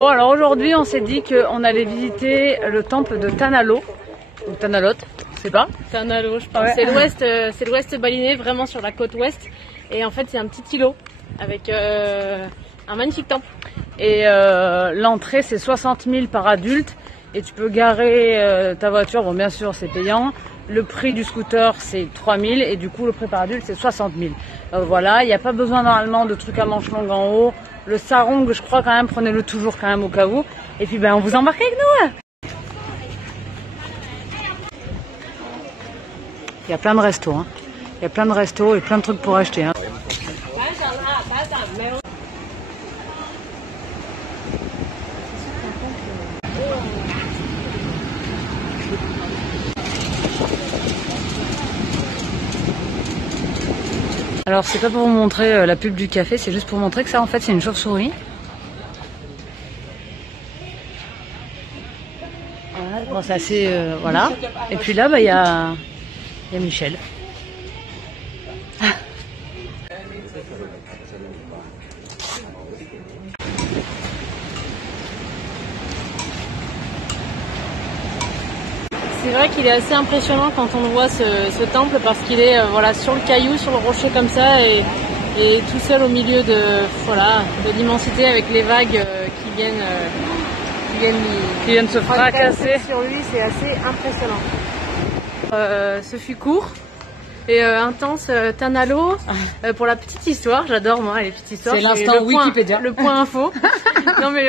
Bon, alors aujourd'hui on s'est dit qu'on allait visiter le temple de Tanalo, ou Tanalot, je sais pas. Tanalo, je pense. Ouais. C'est l'ouest balinais, vraiment sur la côte ouest. Et en fait, c'est un petit îlot avec un magnifique temple. Et l'entrée c'est 60 000 par adulte et tu peux garer ta voiture, bon bien sûr c'est payant. Le prix du scooter c'est 3 000 et du coup le prix par adulte c'est 60 000. Voilà, il n'y a pas besoin normalement de trucs à manches longues en haut. Le sarong, je crois quand même, prenez-le toujours quand même au cas où. Et puis ben on vous embarque avec nous. Il y a plein de restos, hein. Il y a plein de restos et plein de trucs pour acheter, hein. Alors c'est pas pour vous montrer la pub du café, c'est juste pour montrer que ça en fait c'est une chauve-souris. Voilà, bon, c'est assez voilà. Et puis là bah il y a Michel. C'est vrai qu'il est assez impressionnant quand on voit ce temple parce qu'il est voilà, sur le caillou, sur le rocher comme ça et tout seul au milieu de l'immensité avec les vagues qui viennent se fracasser sur lui, c'est assez impressionnant. Ce fut court et intense. Tanalo, pour la petite histoire, j'adore moi les petites histoires. C'est l'instant Wikipédia. Le point info. Non mais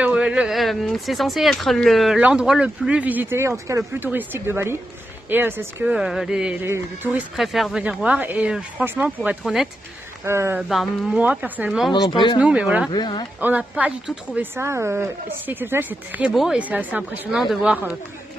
c'est censé être l'endroit le plus visité, en tout cas le plus touristique de Bali. Et c'est ce que les touristes préfèrent venir voir. Et franchement, pour être honnête, moi personnellement, je pense nous, mais voilà, on n'a pas du tout trouvé ça si exceptionnel. C'est très beau et c'est assez impressionnant de voir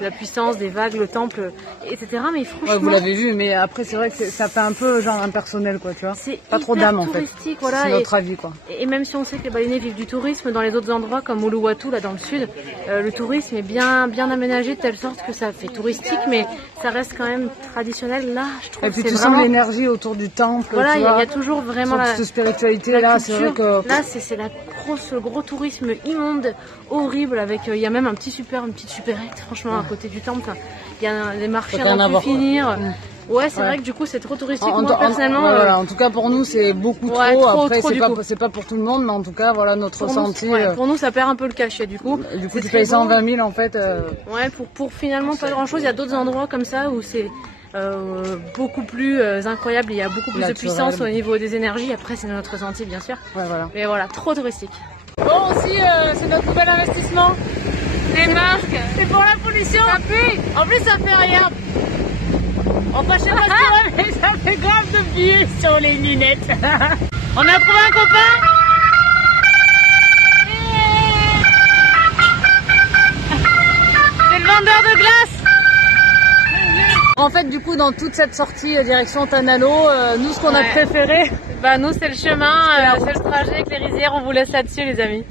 la puissance des vagues, le temple, etc. Mais franchement, ouais, vous l'avez vu, mais après c'est vrai que ça fait un peu genre impersonnel quoi, tu vois. C'est pas trop d'âme en fait. Voilà, c'est notre avis quoi. Et même si on sait que les Balinais vivent du tourisme dans les autres endroits comme Uluwatu là dans le sud, le tourisme est bien aménagé de telle sorte que ça fait touristique, mais ça reste quand même traditionnel. Là, je trouve. Et puis que tu vraiment... sens l'énergie autour du temple. Voilà, il y a tu toujours vraiment cette spiritualité là. C'est vrai que là c'est le gros tourisme immonde, horrible avec il y a même une petite supérette franchement à côté du temple. Il y a des marchés à n'en plus finir. Ouais, c'est vrai que du coup c'est trop touristique. Moi personnellement, voilà, en tout cas pour nous c'est beaucoup trop. Après c'est pas pour tout le monde, mais en tout cas voilà notre ressenti. Pour nous ça perd un peu le cachet du coup. Du coup tu payes 120 000 en fait. Ouais, pour finalement pas grand chose. Il y a d'autres endroits comme ça où c'est beaucoup plus incroyable. Il y a beaucoup plus de puissance au niveau des énergies. Après c'est notre ressenti bien sûr. Ouais, voilà. Mais voilà, trop touristique. Bon aussi c'est notre nouvel investissement. Des marques. C'est pour la pollution. Ça pue. En plus ça fait rien. Enfin, je sais pas si mais ça fait grave de vieux sur les lunettes. On a trouvé un copain. C'est le vendeur de glace. En fait, du coup, dans toute cette sortie direction Tanalo, nous, ce qu'on a préféré... Nous, c'est le chemin, c'est le trajet avec les rizières. On vous laisse là-dessus, les amis.